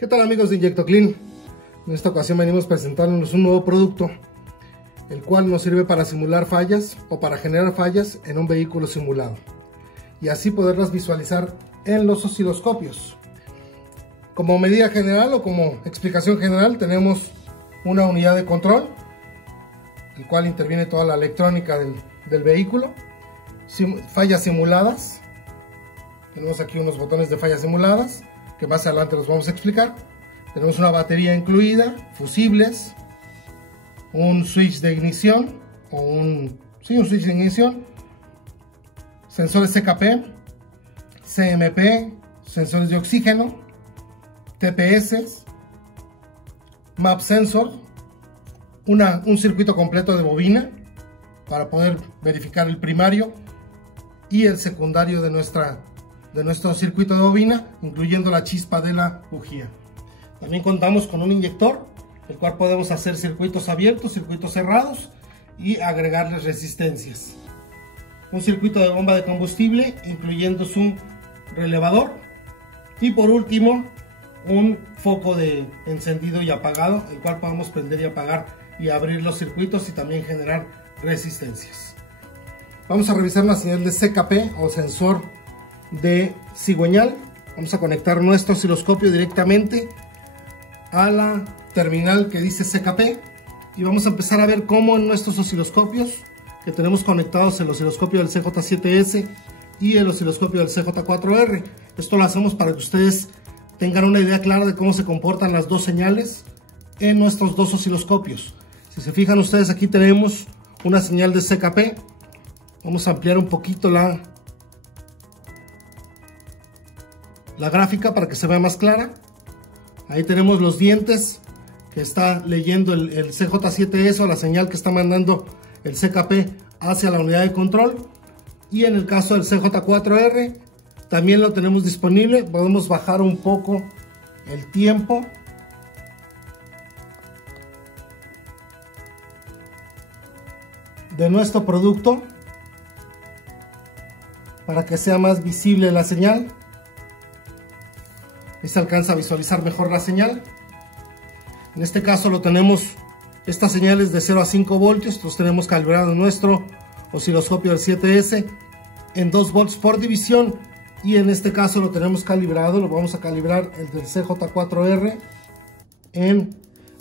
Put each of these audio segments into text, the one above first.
¿Qué tal, amigos de InyectoClean? En esta ocasión venimos presentándonos un nuevo producto, el cual nos sirve para simular fallas o para generar fallas en un vehículo simulado y así poderlas visualizar en los osciloscopios. Como medida general o como explicación general, tenemos una unidad de control, el cual interviene toda la electrónica del vehículo. Fallas simuladas, tenemos aquí unos botones de fallas simuladas que más adelante los vamos a explicar. Tenemos una batería incluida, fusibles, un switch de ignición o un switch de ignición, sensores CKP, CMP, sensores de oxígeno, TPS, map sensor, un circuito completo de bobina para poder verificar el primario y el secundario de nuestro circuito de bobina, incluyendo la chispa de la bujía. También contamos con un inyector, el cual podemos hacer circuitos abiertos, circuitos cerrados y agregarles resistencias. Un circuito de bomba de combustible, incluyendo su relevador. Y por último, un foco de encendido y apagado, el cual podemos prender y apagar y abrir los circuitos y también generar resistencias. Vamos a revisar una señal de CKP o sensor de cigüeñal. Vamos a conectar nuestro osciloscopio directamente a la terminal que dice CKP y vamos a empezar a ver cómo en nuestros osciloscopios que tenemos conectados, el osciloscopio del CJ7S y el osciloscopio del CJ4R. Esto lo hacemos para que ustedes tengan una idea clara de cómo se comportan las dos señales en nuestros dos osciloscopios. Si se fijan ustedes, aquí tenemos una señal de CKP. Vamos a ampliar un poquito la gráfica para que se vea más clara. Ahí tenemos los dientes que está leyendo el CJ7S o la señal que está mandando el CKP hacia la unidad de control. Y en el caso del CJ4R también lo tenemos disponible. Podemos bajar un poco el tiempo de nuestro producto para que sea más visible la señal. Ahí se alcanza a visualizar mejor la señal. En este caso lo tenemos, estas señales de 0 a 5 voltios. Entonces tenemos calibrado nuestro osciloscopio del 7S en 2 volts por división. Y en este caso lo tenemos calibrado, lo vamos a calibrar el del CJ4R en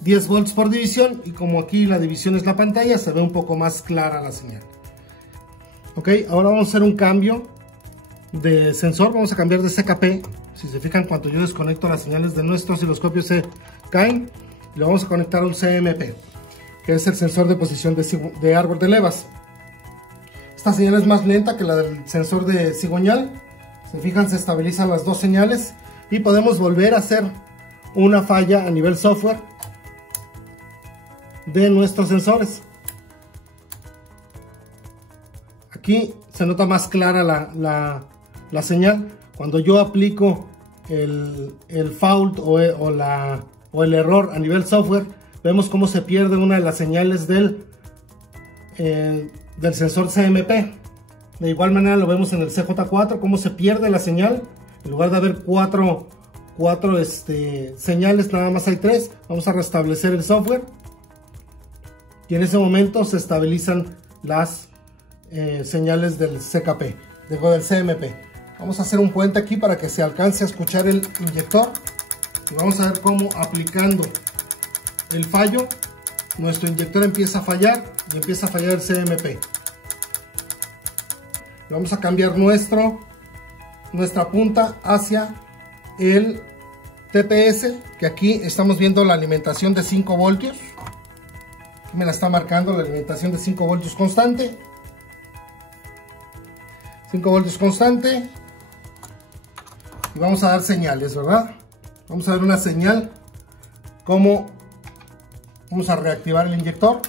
10 volts por división. Y como aquí la división es la pantalla, se ve un poco más clara la señal. Ok, ahora vamos a hacer un cambio de sensor. Vamos a cambiar de CKP. Si se fijan, cuando yo desconecto las señales de nuestro osciloscopio se caen. Y lo vamos a conectar a un CMP, que es el sensor de posición de árbol de levas. Esta señal es más lenta que la del sensor de cigüeñal. Se fijan, se estabilizan las dos señales y podemos volver a hacer una falla a nivel software de nuestros sensores. Aquí se nota más clara la señal. Cuando yo aplico el fault o el error a nivel software, vemos cómo se pierde una de las señales del sensor CMP. De igual manera lo vemos en el CJ4, cómo se pierde la señal. En lugar de haber cuatro señales, nada más hay 3. Vamos a restablecer el software y en ese momento se estabilizan las señales del CKP, del CMP. Vamos a hacer un puente aquí para que se alcance a escuchar el inyector y vamos a ver cómo, aplicando el fallo, nuestro inyector empieza a fallar y empieza a fallar el CMP. Vamos a cambiar nuestra punta hacia el TPS, que aquí estamos viendo la alimentación de 5 voltios. Aquí me la está marcando la alimentación de 5 voltios constante. 5 voltios constante. Y vamos a dar señales, ¿verdad? Vamos a dar una señal. Como vamos a reactivar el inyector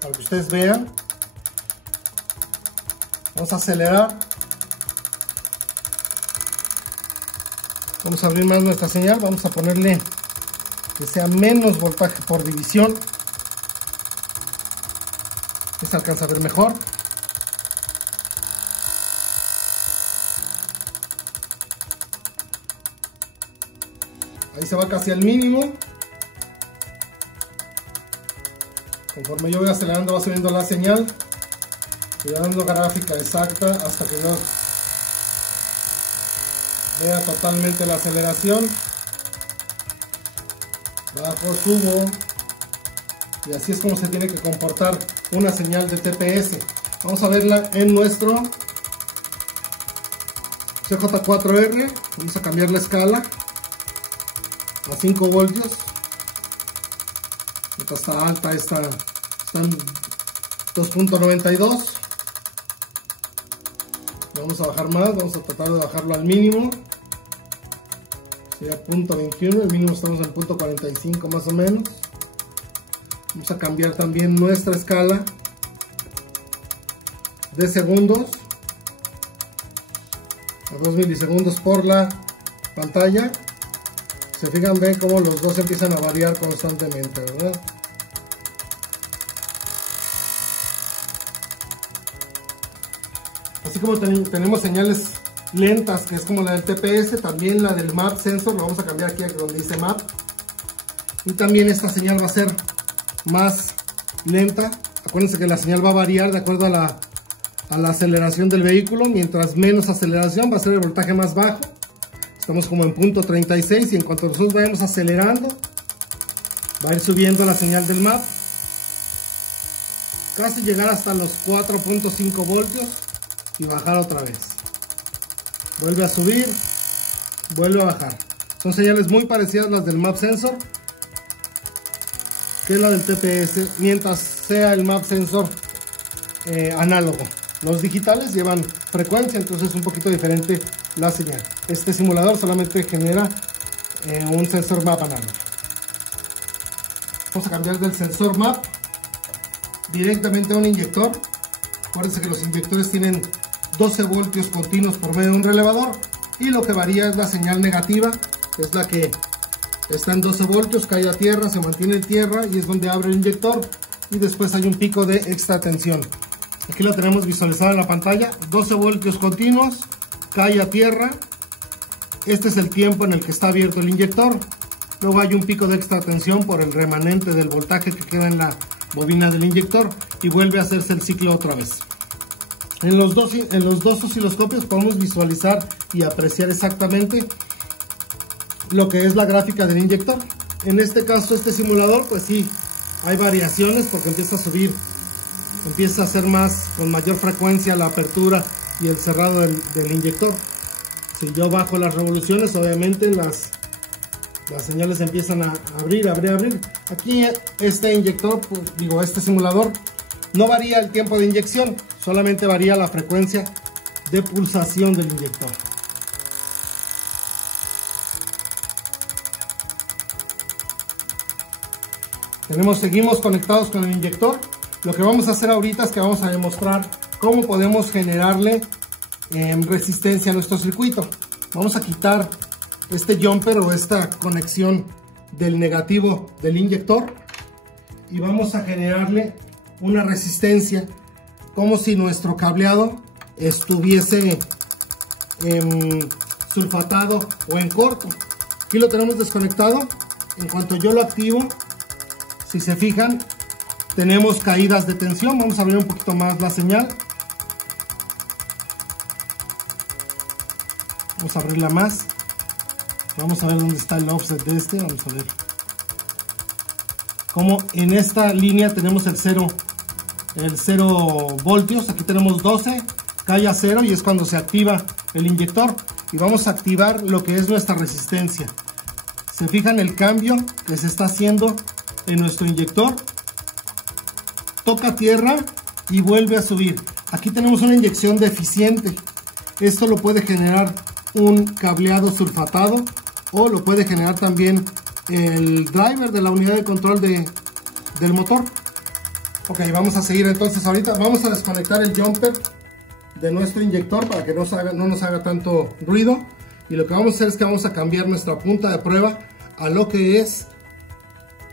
para que ustedes vean. Vamos a acelerar. Vamos a abrir más nuestra señal. Vamos a ponerle que sea menos voltaje por división. Se alcanza a ver mejor. Ahí se va casi al mínimo. Conforme yo voy acelerando va subiendo la señal. Voy dando gráfica exacta hasta que yo vea totalmente la aceleración. Bajo, subo. Y así es como se tiene que comportar una señal de TPS. Vamos a verla en nuestro CJ4R. Vamos a cambiar la escala a 5 voltios. Esta está alta, está en 2.92. Vamos a bajar más, vamos a tratar de bajarlo al mínimo. Sería 0.21, el mínimo estamos en 0.45 más o menos. Vamos a cambiar también nuestra escala de segundos a 2 milisegundos por la pantalla. Se fijan, ven cómo los dos empiezan a variar constantemente, ¿verdad? Así como tenemos señales lentas, que es como la del TPS, también la del Map Sensor, lo vamos a cambiar aquí donde dice Map. Y también esta señal va a ser más lenta. Acuérdense que la señal va a variar de acuerdo a la aceleración del vehículo. Mientras menos aceleración va a ser el voltaje más bajo. Estamos como en 0.36 y en cuanto nosotros vayamos acelerando va a ir subiendo la señal del Map, casi llegar hasta los 4.5 voltios y bajar otra vez. Vuelve a subir, vuelve a bajar. Son señales muy parecidas a las del Map Sensor que la del TPS, mientras sea el Map Sensor análogo. Los digitales llevan frecuencia, entonces es un poquito diferente la señal. Este simulador solamente genera un sensor Map análogo. Vamos a cambiar del sensor Map directamente a un inyector. Acuérdense que los inyectores tienen 12 voltios continuos por medio de un relevador, y lo que varía es la señal negativa, que es la que está en 12 voltios, cae a tierra, se mantiene en tierra y es donde abre el inyector, y después hay un pico de extra tensión. Aquí lo tenemos visualizado en la pantalla, 12 voltios continuos, cae a tierra. Este es el tiempo en el que está abierto el inyector. Luego hay un pico de extra tensión por el remanente del voltaje que queda en la bobina del inyector y vuelve a hacerse el ciclo otra vez. En los dos osciloscopios podemos visualizar y apreciar exactamente lo que es la gráfica del inyector. En este caso, este simulador, pues sí, hay variaciones porque empieza a subir, empieza a hacer con mayor frecuencia la apertura y el cerrado del inyector. Si yo bajo las revoluciones, obviamente las señales empiezan a abrir. Aquí este inyector, pues, este simulador, no varía el tiempo de inyección, solamente varía la frecuencia de pulsación del inyector. Seguimos conectados con el inyector. Lo que vamos a hacer ahorita es que vamos a demostrar cómo podemos generarle resistencia a nuestro circuito. Vamos a quitar este jumper o esta conexión del negativo del inyector y vamos a generarle una resistencia como si nuestro cableado estuviese sulfatado o en corto. Aquí lo tenemos desconectado. En cuanto yo lo activo, si se fijan, tenemos caídas de tensión. Vamos a abrir un poquito más la señal. Vamos a abrirla más. Vamos a ver dónde está el offset de este. Vamos a ver. Como en esta línea tenemos el 0 voltios. Aquí tenemos 12. Cae a 0 y es cuando se activa el inyector. Y vamos a activar lo que es nuestra resistencia. Se fijan el cambio que se está haciendo en nuestro inyector. Toca tierra y vuelve a subir. Aquí tenemos una inyección deficiente. Esto lo puede generar un cableado sulfatado o lo puede generar también el driver de la unidad de control del motor. Ok, vamos a seguir entonces. Ahorita vamos a desconectar el jumper de nuestro inyector para que no nos haga tanto ruido, y lo que vamos a hacer es que vamos a cambiar nuestra punta de prueba a lo que es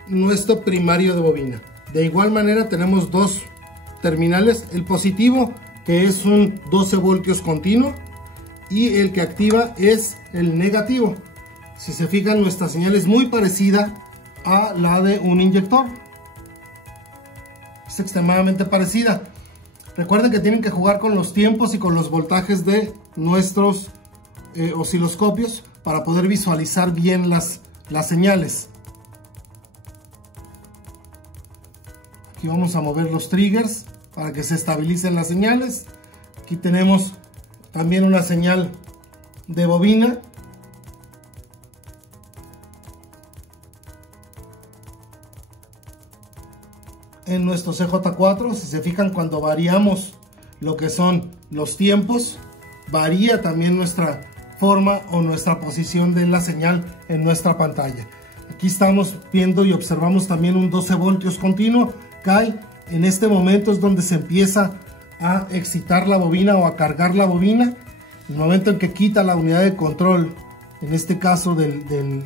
nuestro primario de bobina. De igual manera tenemos dos terminales, el positivo, que es un 12 voltios continuo, y el que activa es el negativo. Si se fijan, nuestra señal es muy parecida a la de un inyector. Es extremadamente parecida. Recuerden que tienen que jugar con los tiempos y con los voltajes de nuestros osciloscopios para poder visualizar bien las señales. Aquí vamos a mover los triggers para que se estabilicen las señales. Aquí tenemos también una señal de bobina. En nuestro CJ4, si se fijan, cuando variamos lo que son los tiempos, varía también nuestra forma o nuestra posición de la señal en nuestra pantalla. Aquí estamos viendo y observamos también un 12 voltios continuo. Cae en este momento, es donde se empieza a excitar la bobina o a cargar la bobina. El momento en que quita la unidad de control, en este caso de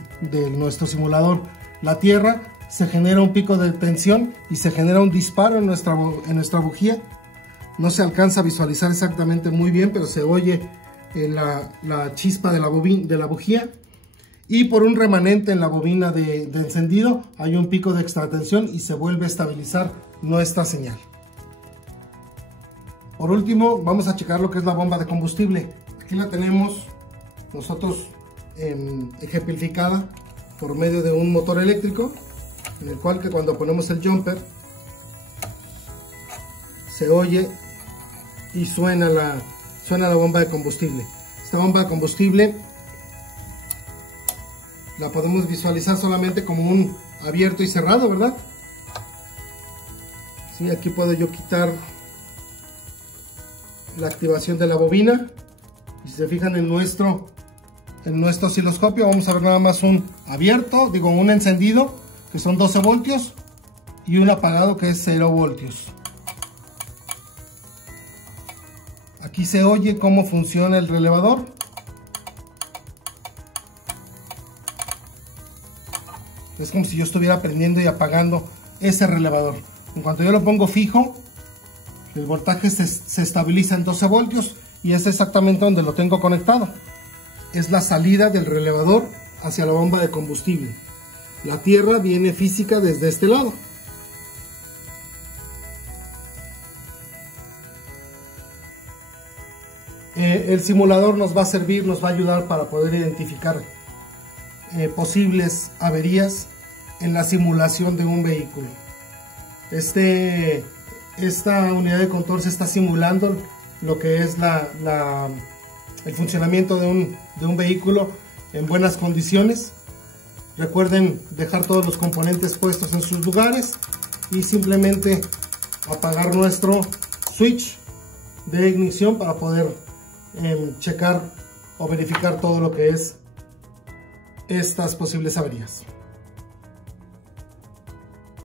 nuestro simulador, la tierra, se genera un pico de tensión y se genera un disparo en nuestra bujía. No se alcanza a visualizar exactamente muy bien, pero se oye la chispa de la bujía. Y por un remanente en la bobina de encendido hay un pico de extratensión y se vuelve a estabilizar nuestra señal. Por último, vamos a checar lo que es la bomba de combustible. Aquí la tenemos nosotros ejemplificada por medio de un motor eléctrico, en el cual que cuando ponemos el jumper se oye y suena la bomba de combustible. Esta bomba de combustible la podemos visualizar solamente como un abierto y cerrado, ¿verdad? Sí, aquí puedo yo quitar la activación de la bobina. Y si se fijan en nuestro osciloscopio, vamos a ver nada más un abierto, un encendido, que son 12 voltios, y un apagado, que es 0 voltios. Aquí se oye cómo funciona el relevador. Es como si yo estuviera prendiendo y apagando ese relevador. En cuanto yo lo pongo fijo, el voltaje se estabiliza en 12 voltios y es exactamente donde lo tengo conectado. Es la salida del relevador hacia la bomba de combustible. La tierra viene física desde este lado. El simulador nos va a servir, nos va a ayudar para poder identificar posibles averías en la simulación de un vehículo. Esta unidad de control se está simulando lo que es el funcionamiento de un vehículo en buenas condiciones. Recuerden dejar todos los componentes puestos en sus lugares y simplemente apagar nuestro switch de ignición para poder checar o verificar todo lo que es estas posibles averías.